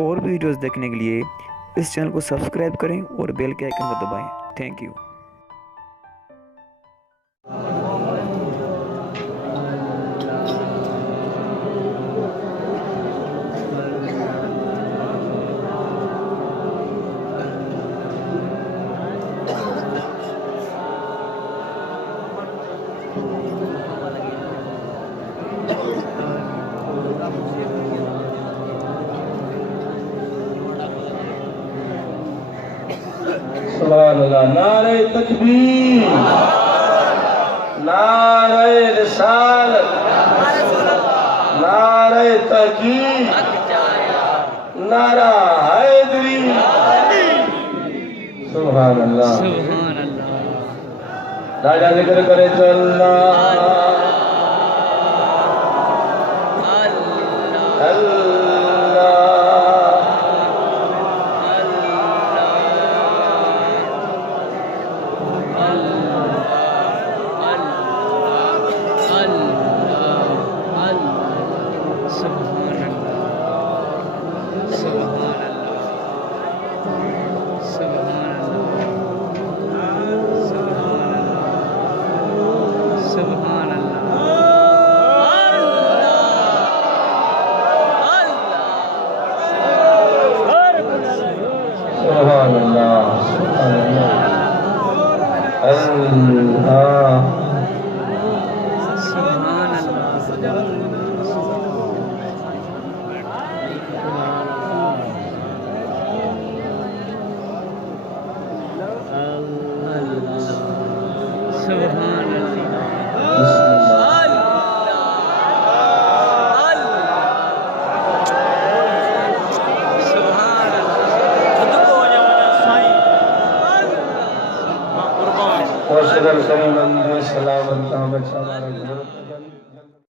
और भी वीडियोस देखने के लिए इस चैनल को सब्सक्राइब करें और बेल के आइकन को दबाएं। Thank you. सुभान अल्लाह। नारे तकबीर, नारे रिसालत, नारे तहकीक, नारा हैदरी। सुभान अल्लाह। राजा जिक्र करे चलना सलाम